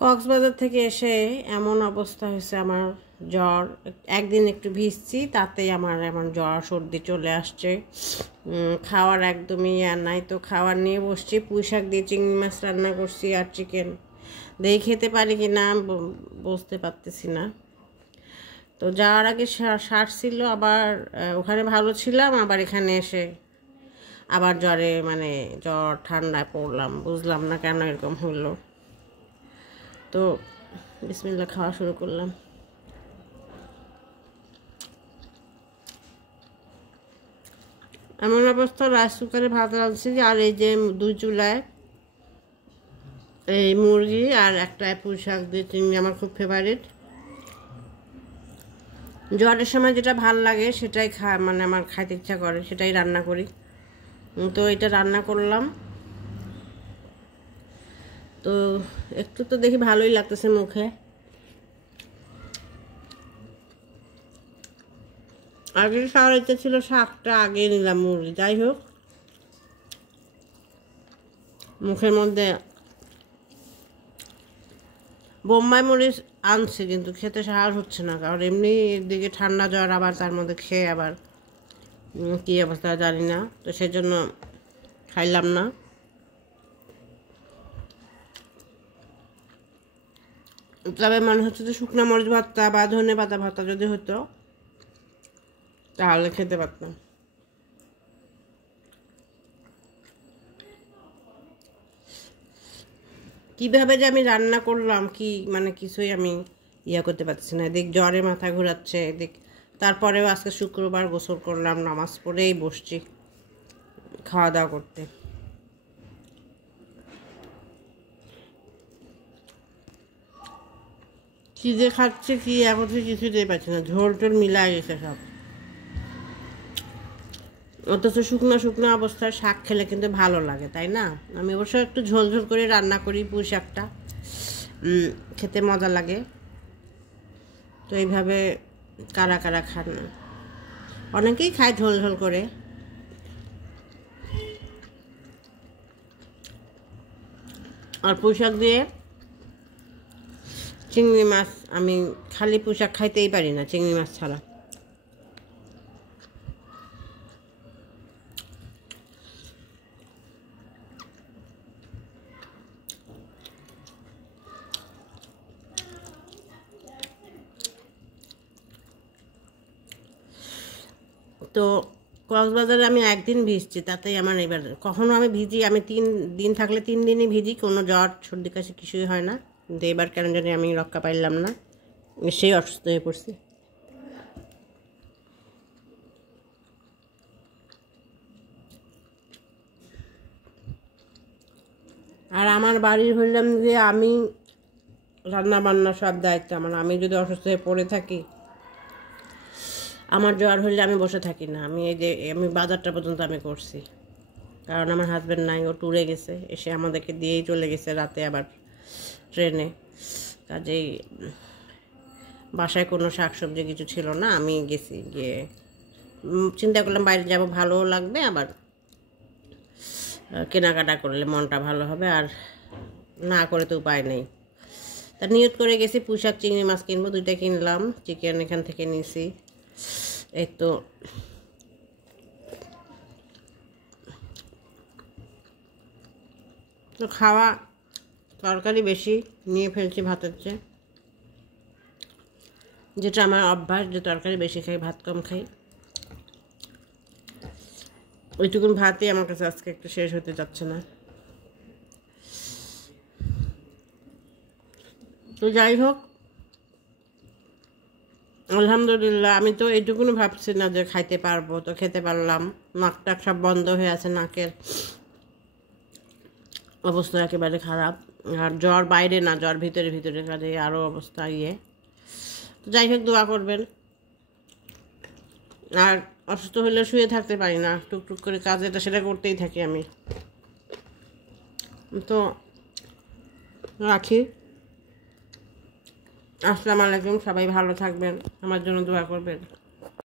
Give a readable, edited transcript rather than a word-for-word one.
কক্সবাজার থেকে এসে এমন অবস্থা হয়েছে আমার, জ্বর। একদিন একটু ভিজছি, তাতেই আমার এমন জ্বর সর্দি চলে আসছে। খাওয়ার একদমই আর নাই, তো খাওয়ার নিয়ে বসছি। পুঁই শাক দিয়ে চিংড়ি মাছ রান্না করছি আর চিকেন দিয়ে খেতে পারি কি না বুঝতে পারতেছি না। তো যাওয়ার আগে সারছিল, আবার ওখানে ভালো ছিলাম, আবার এখানে এসে আবার জ্বরে জ্বর ঠান্ডায় পড়লাম, বুঝলাম না কেন এরকম হলো। তো বিসমিল্লাহ খাওয়া শুরু করলাম। এমন অবস্থা, রাইস কুকারে ভাত রাঁধছি, আর এই যে 2 চুলায় এই মুরগি আর একটা পুঁই শাক দিয়ে চিংড়ি আমার খুব ফেভারিট। জ্বরের সময় যেটা ভাল লাগে সেটাই আমার খাইতে ইচ্ছা করে, সেটাই রান্না করি। তো এটা রান্না করলাম, তো একটু তো দেখি ভালোই লাগতেছে মুখে। আগে সারাইতে ছিল শাকটা, আগে নিলাম মুরগি। যাই হোক, মুখের মধ্যে বোম্বাই মরিচ আনছে, কিন্তু খেতে সাহস হচ্ছে না, কারণ এমনি এদিকে ঠান্ডা জ্বর, আবার তার মধ্যে খেয়ে আবার কী অবস্থা জানি না, তো সেজন্য খাইলাম না। তবে মনে হচ্ছে যে শুকনো মরিচ ভর্তা বা ধনে পাতা ভর্তা যদি হতো তাহলে খেতে পারতাম। কিভাবে যে আমি রান্না করলাম কিছুই আমি করতে পারছি না। এদিক জ্বরে মাথা ঘোরাচ্ছে, এদিক তারপরেও আজকে শুক্রবার গোসল করলাম, নামাজ পড়েই বসছি খাওয়া দাওয়া করতে। কি যে খাচ্ছে কি এখন কিছুতেই পাচ্ছি না, ঝোল টোল মিলাই গেছে সব। অথচ শুকনো শুকনো অবস্থায় শাক খেলে কিন্তু ভালো লাগে, তাই না? আমি অবশ্য একটু ঝোল ঝোল করে রান্না করি পুঁই শাকটা, খেতে মজা লাগে। তো এইভাবে কারা কারা খান না? অনেকেই খায় ঝোল ঝোল করে। আর পুঁই শাক দিয়ে চিংড়ি মাছ, আমি খালি পুঁই শাক খাইতেই পারি না চিংড়ি মাছ ছাড়া। তো কক্সবাজারে আমি একদিন ভিজছি, তাতেই আমার এবার কখনো আমি ভিজি, আমি 3 দিন থাকলে 3 দিনই ভিজি, কোনো জ্বর সর্দি কাশি কিছুই হয় না। কিন্তু এবার কেন জানি আমি রক্ষা পাইলাম না, সেই অসুস্থ হয়ে পড়ছি। আর আমার বাড়ির হইলাম যে আমি রান্না বান্না সব দায়িত্ব আমার। আমি যদি অসুস্থ হয়ে পড়ে থাকি, আমার জ্বর হইলে আমি বসে থাকি না, আমি বাজারটা পর্যন্ত আমি করছি, কারণ আমার হাজব্যান্ড নাই, ও ট্যুরে গেছে, এসে আমাদেরকে দিয়েই চলে গেছে রাতে আবার ট্রেনে। কাজেই বাসায় কোনো শাকসবজি কিছু ছিল না, আমি গেছি, গিয়ে চিন্তা করলাম বাইরে যাব, ভালোও লাগবে, আবার কেনাকাটা করলে মনটা ভালো হবে, আর না করে তো উপায় নেই। তা নিয়ত করে গেছি পুঁই শাক চিংড়ি মাছ কিনবো, 2টা কিনলাম, চিকেন এখান থেকে নিয়েছি। এই তো খাওয়া তরকারি বেশি নিয়ে ফেলছি ভাতের চেয়ে, যেটা আমার অভ্যাস, যে তরকারি বেশি খাই ভাত কম খাই। ওইটুকুন ভাতই আমার কাছে আজকে একটু শেষ হতে যাচ্ছে না। তো যাই হোক, আলহামদুলিল্লাহ। আমি তো এইটুকুনি ভাবছি না যে খাইতে পারবো, তো খেতে পারলাম। নাক টাক সব বন্ধ হয়ে আছে, নাকের অবস্থা একেবারে খারাপ। আর জ্বর বাইরে না, জ্বর ভিতরে ভিতরে, কাজে আরও অবস্থা তো যাই হোক, দোয়া করবেন। আর অসুস্থ হলে শুয়ে থাকতে পারি না, টুকটুক করে কাজ এটা সেটা করতেই থাকি আমি। তো রাখি, আসসালামু আলাইকুম। সবাই ভালো থাকবেন, আমার জন্য দোয়া করবেন।